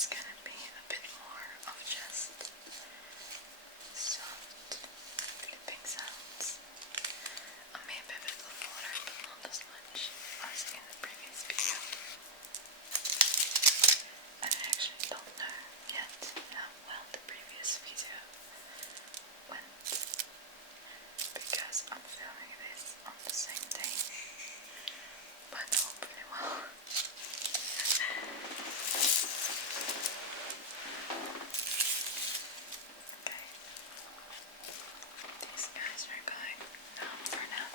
is gonna be a bit more of just soft flipping sounds. Maybe a bit of water, but not as much as in the previous video. And I actually don't know yet how well the previous video went, because I'm filming this on the same day, but hopefully well. Okay, these guys are going now for now.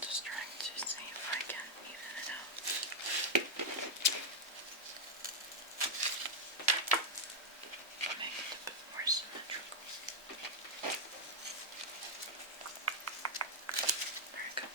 Just trying to see if I can even it out. Make it a bit more symmetrical. There we go.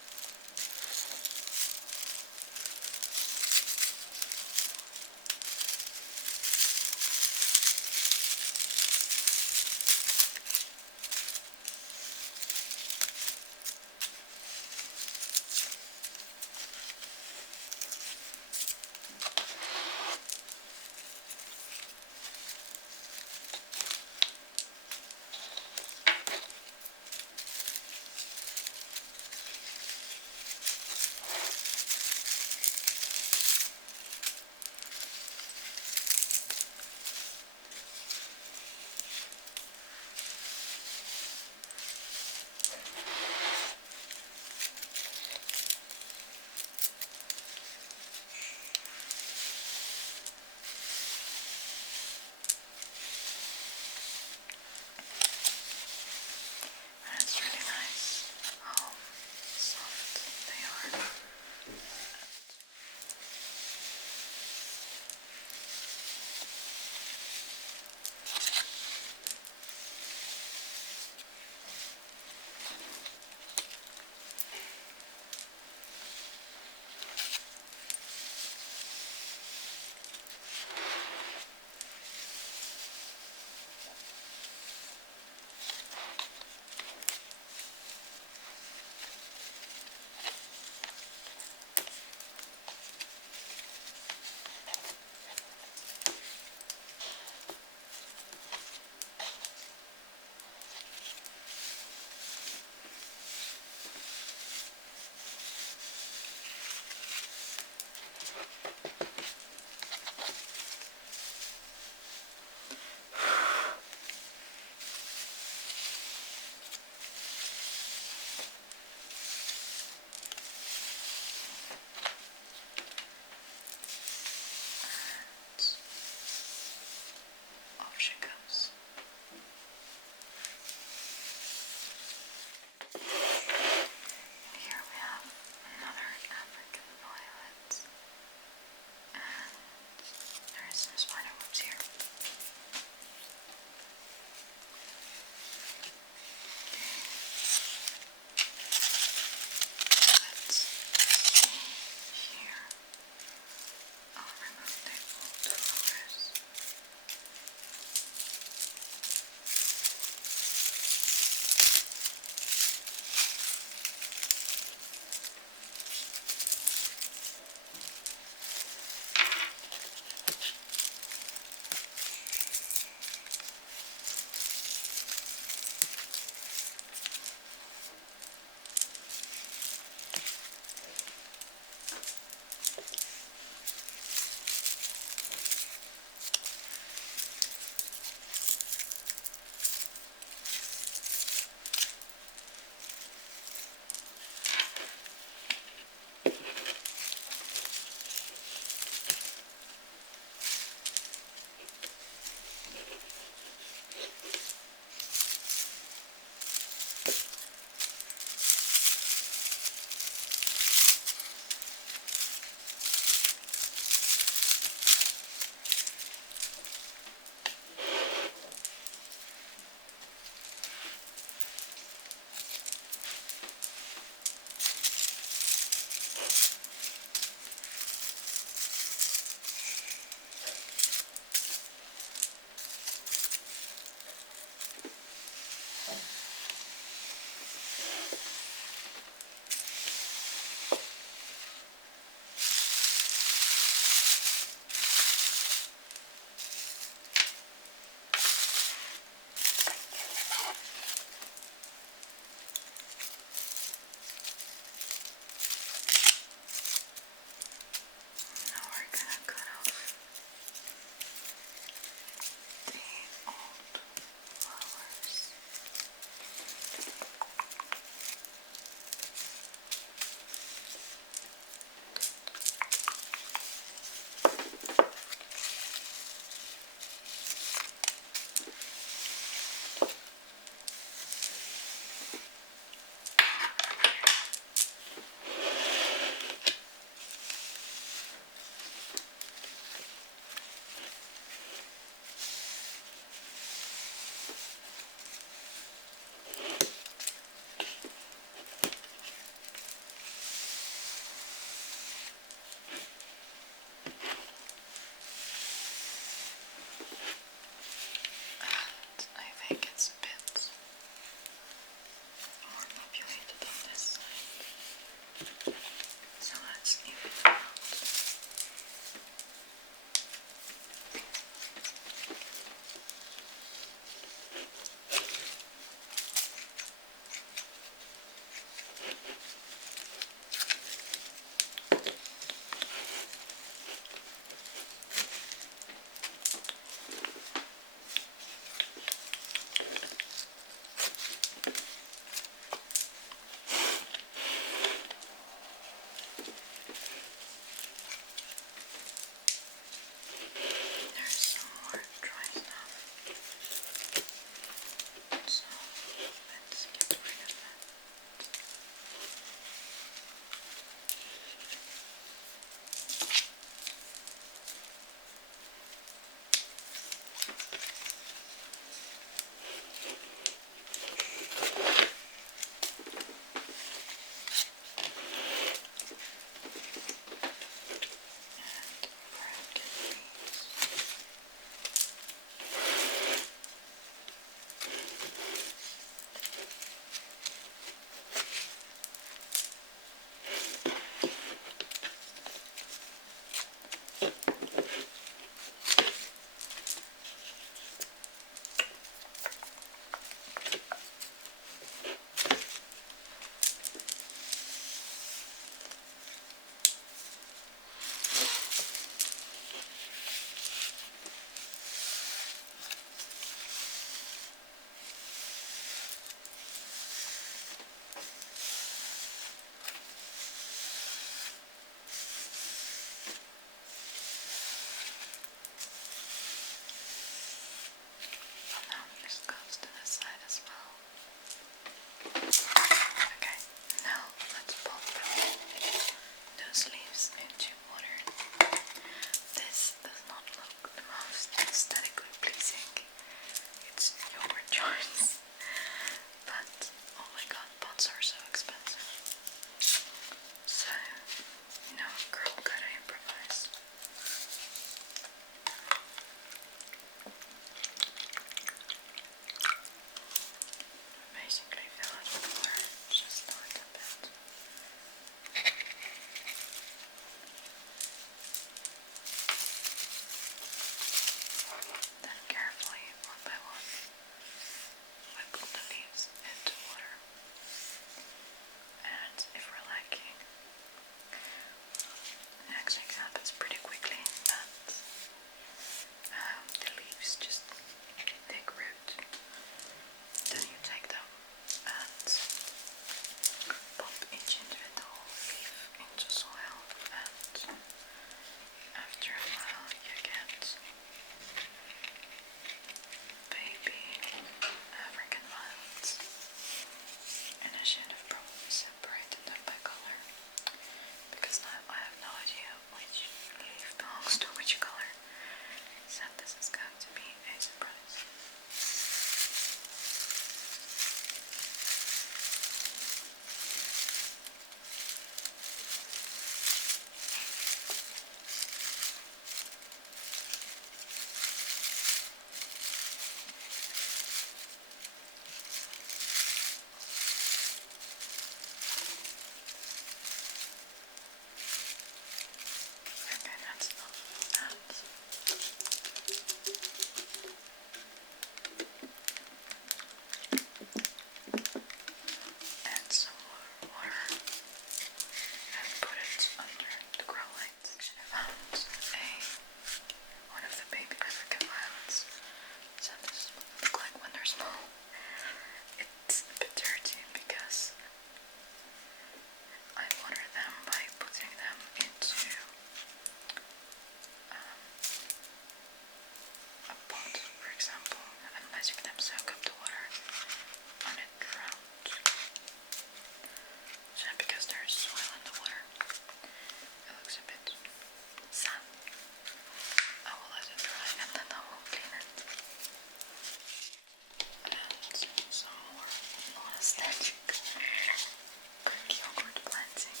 Quick yogurt blending.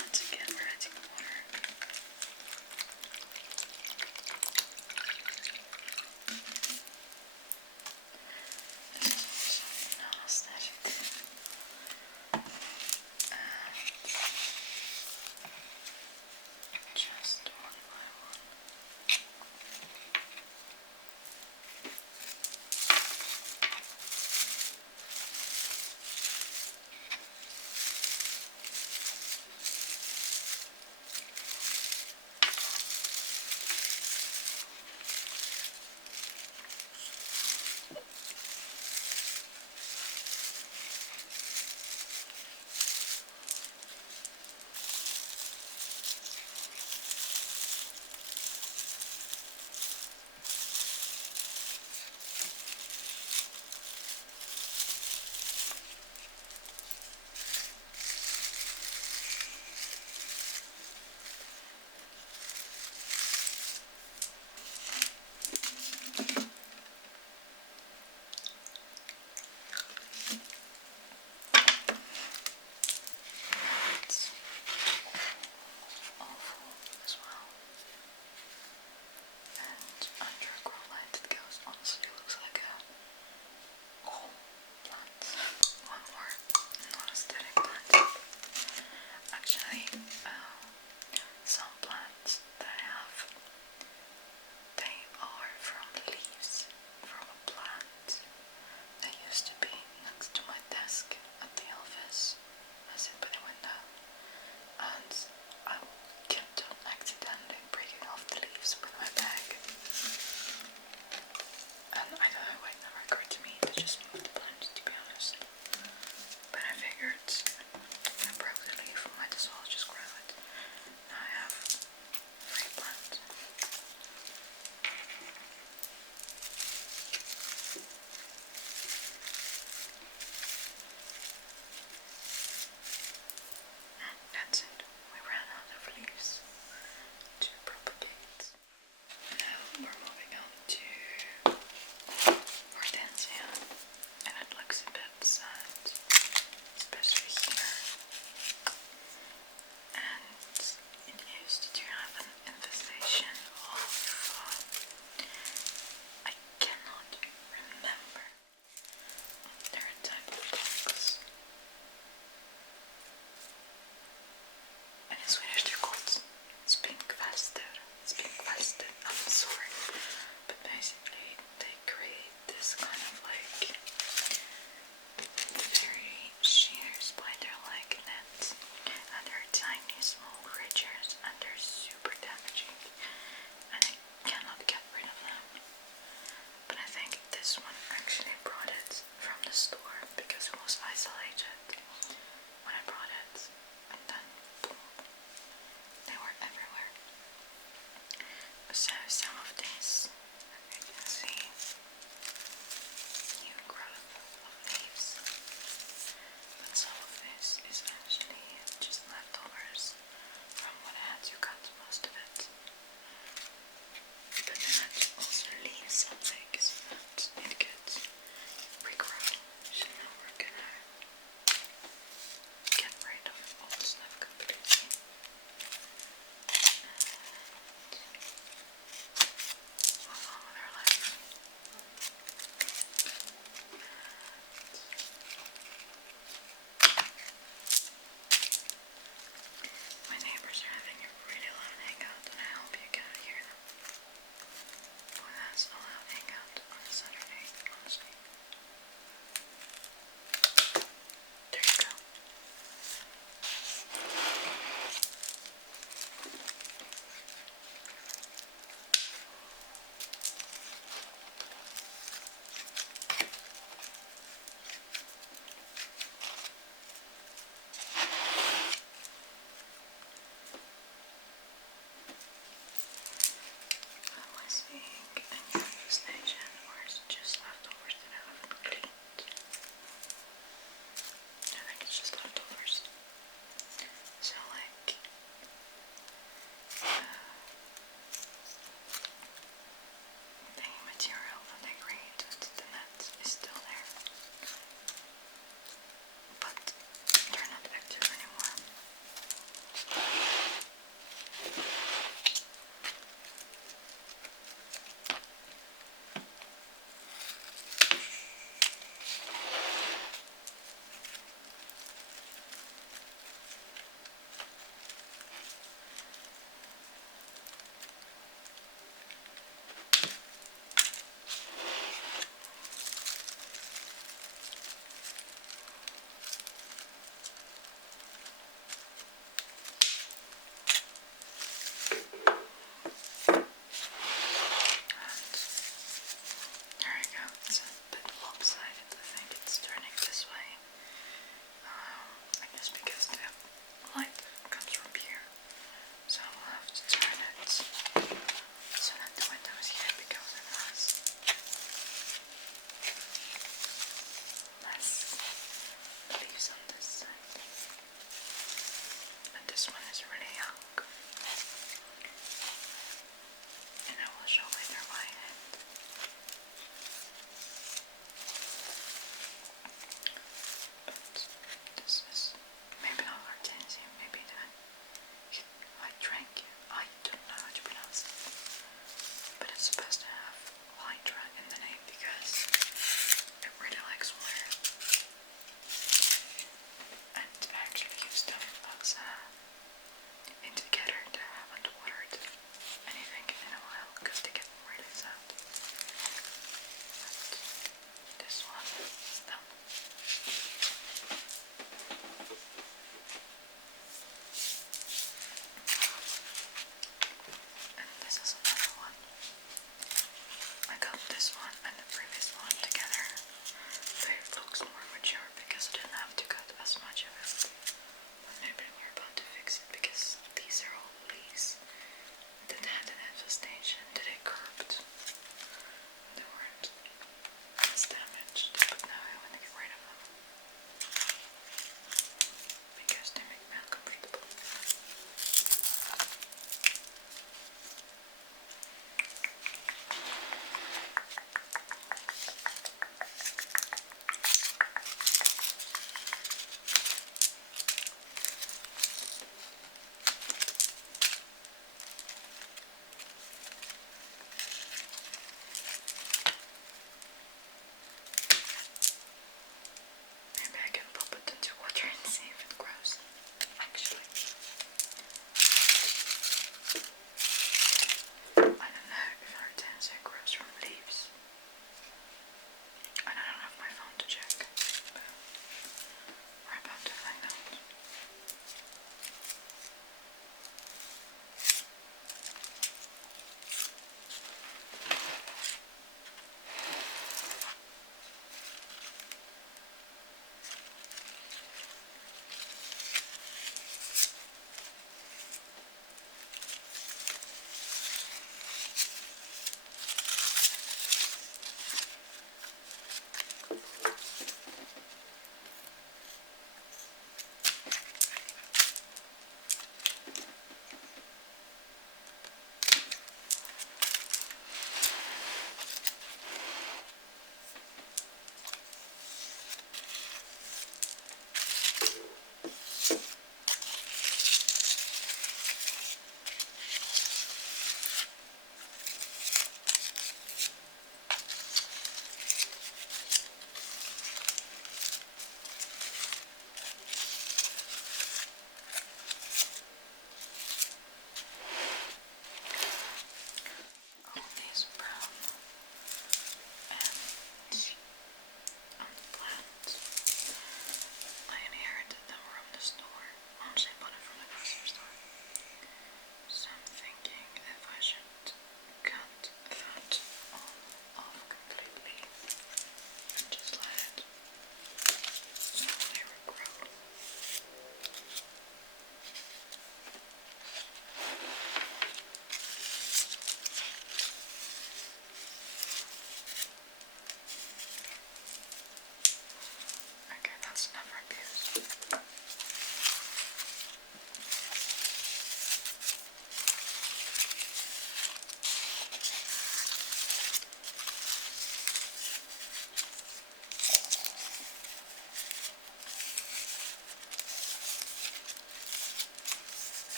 Once again, we're adding water. This is also non-aesthetic. And just one by one. It's awful as well. And under a grow light it goes, honestly looks like a whole plant. One more non-aesthetic plant. Actually, some plants that I have, they are from the leaves from a plant that used to be next to my desk at the office. I sit by the window and I kept on accidentally breaking off the leaves with my bag. And I don't know why it never occurred to me to just move the plant, to be honest. But I figured if I broke the leaf, I might as well just grow it. Now I have a free plant. That's it. We ran out of leaves to propagate. Now we're moving on to hortensia, and it looks a bit sad, especially here. And it used to have an infestation of, I cannot remember. They're a type of bugs. And in Swedish they're called spinkväster. Spinkväster, I'm sorry. But basically they create this kind of like very sheer spider-like net. And they're tiny small creatures and they're super damaging. And I cannot get rid of them. But I think this one actually brought it from the store because it was isolated when I brought it. And then boom, they were everywhere. So some of these, you can see new growth of leaves, but some of this is actually just leftovers from when I had to cut most of it. But then it also leaves some things that it could regrow. So now we're gonna get rid of all the stuff completely. Move on with our life. My neighbors are having a really loud hangout and I hope you can hear them. Well, that's a loud hangout on a Saturday, honestly. There you go. Am I seeing any infestation or is it just leftovers that I haven't cleaned? I think it's just leftovers.